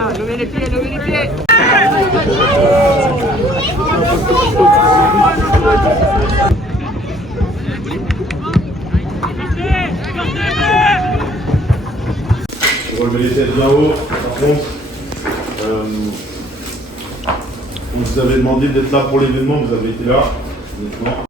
bien. Levez les pieds, levez les pieds. Relevez les têtes bien haut. Par contre, on vous avait demandé d'être là pour l'événement, vous avez été là. Honnêtement.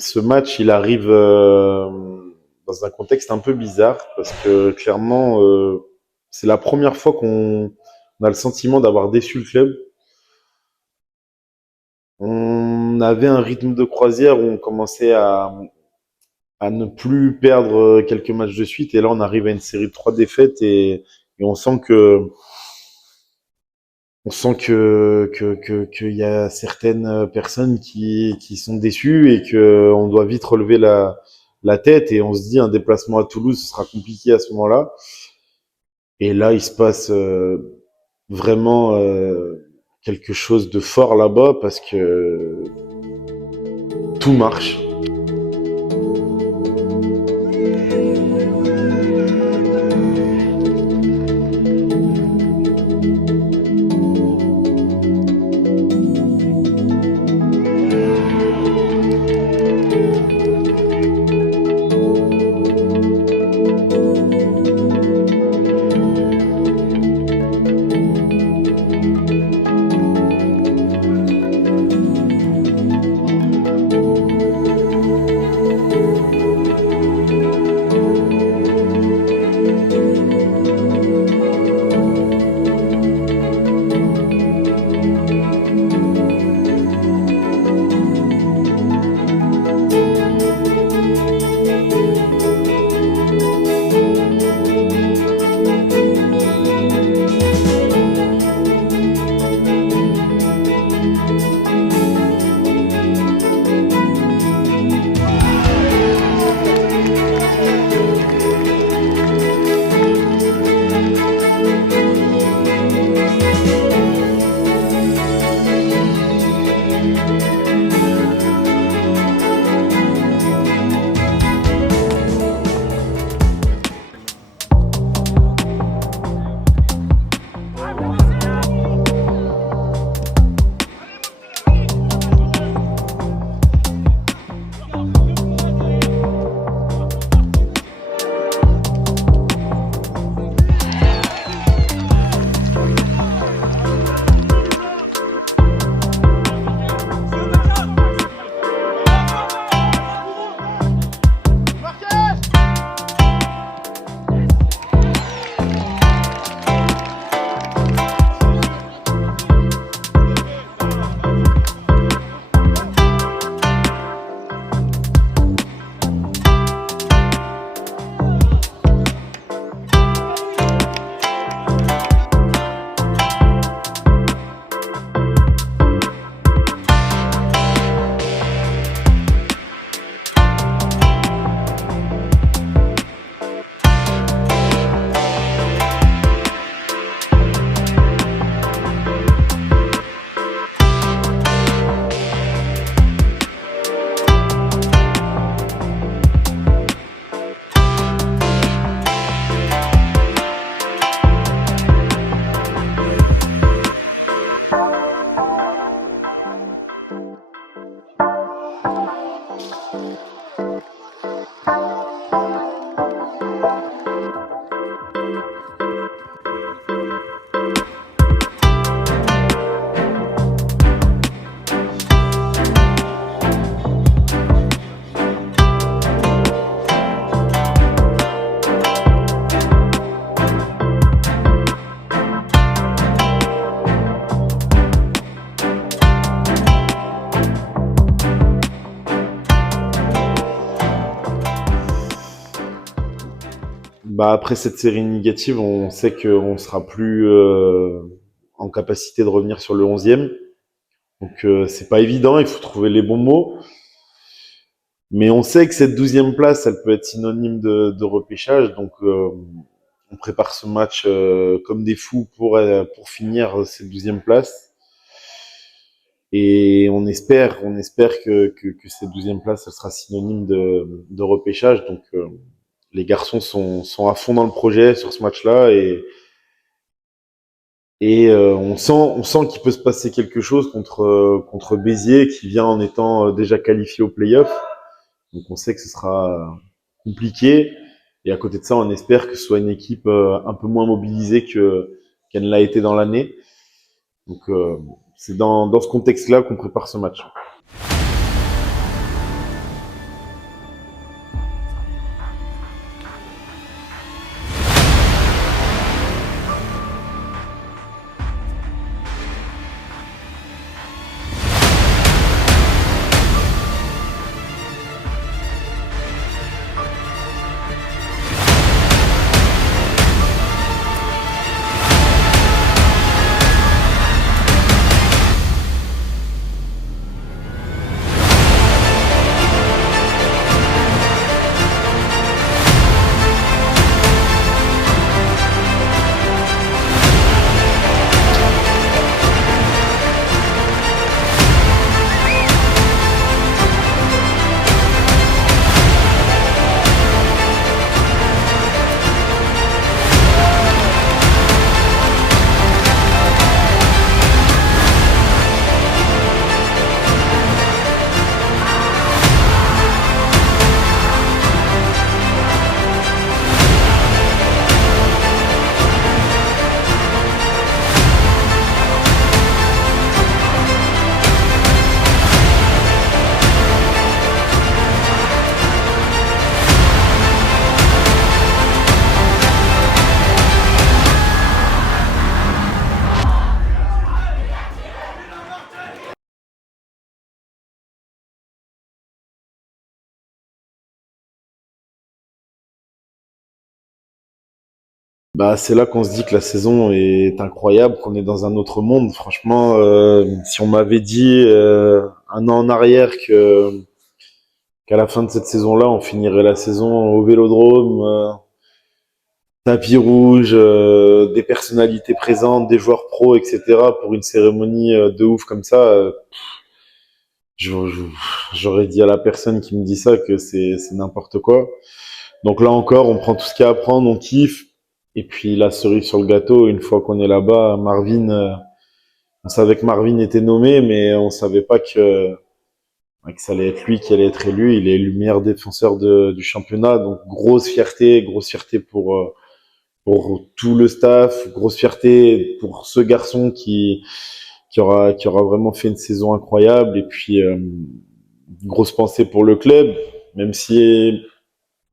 Ce match, il arrive dans un contexte un peu bizarre parce que clairement, c'est la première fois qu'on a le sentiment d'avoir déçu le club. On avait un rythme de croisière où on commençait à ne plus perdre quelques matchs de suite et là on arrive à une série de 3 défaites et on sent qu'il y a certaines personnes qui sont déçues et que on doit vite relever la tête et on se dit un déplacement à Toulouse ce sera compliqué à ce moment-là. Et là il se passe vraiment quelque chose de fort là-bas parce que tout marche. Bah après cette série négative, on sait qu'on sera plus en capacité de revenir sur le 11e. Donc c'est pas évident, il faut trouver les bons mots. Mais on sait que cette 12e place, elle peut être synonyme de repêchage. Donc on prépare ce match comme des fous pour finir cette 12e place. Et on espère que cette 12e place, elle sera synonyme de repêchage. Donc les garçons sont à fond dans le projet sur ce match-là et on sent qu'il peut se passer quelque chose contre Béziers qui vient en étant déjà qualifié au play-off. Donc on sait que ce sera compliqué. Et à côté de ça, on espère que ce soit une équipe un peu moins mobilisée qu'elle ne l'a été dans l'année. Donc c'est dans ce contexte-là qu'on prépare ce match. Bah, c'est là qu'on se dit que la saison est incroyable, qu'on est dans un autre monde. Franchement, si on m'avait dit un an en arrière qu'à la fin de cette saison-là, on finirait la saison au Vélodrome, tapis rouge, des personnalités présentes, des joueurs pros, etc., pour une cérémonie de ouf comme ça, je- je- j'aurais dit à la personne qui me dit ça que c'est n'importe quoi. Donc là encore, on prend tout ce qu'il y a à prendre, on kiffe. Et puis la cerise sur le gâteau, une fois qu'on est là-bas, Marvin, on savait que Marvin était nommé, mais on savait pas que ça allait être lui qui allait être élu. Il est le meilleur défenseur du championnat, donc grosse fierté pour tout le staff, grosse fierté pour ce garçon qui aura vraiment fait une saison incroyable. Et puis grosse pensée pour le club, même si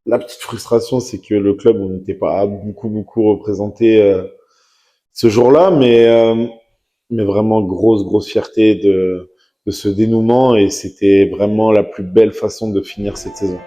la petite frustration, c'est que le club, on n'était pas beaucoup représenté ce jour-là, mais vraiment grosse fierté de ce dénouement et c'était vraiment la plus belle façon de finir cette saison.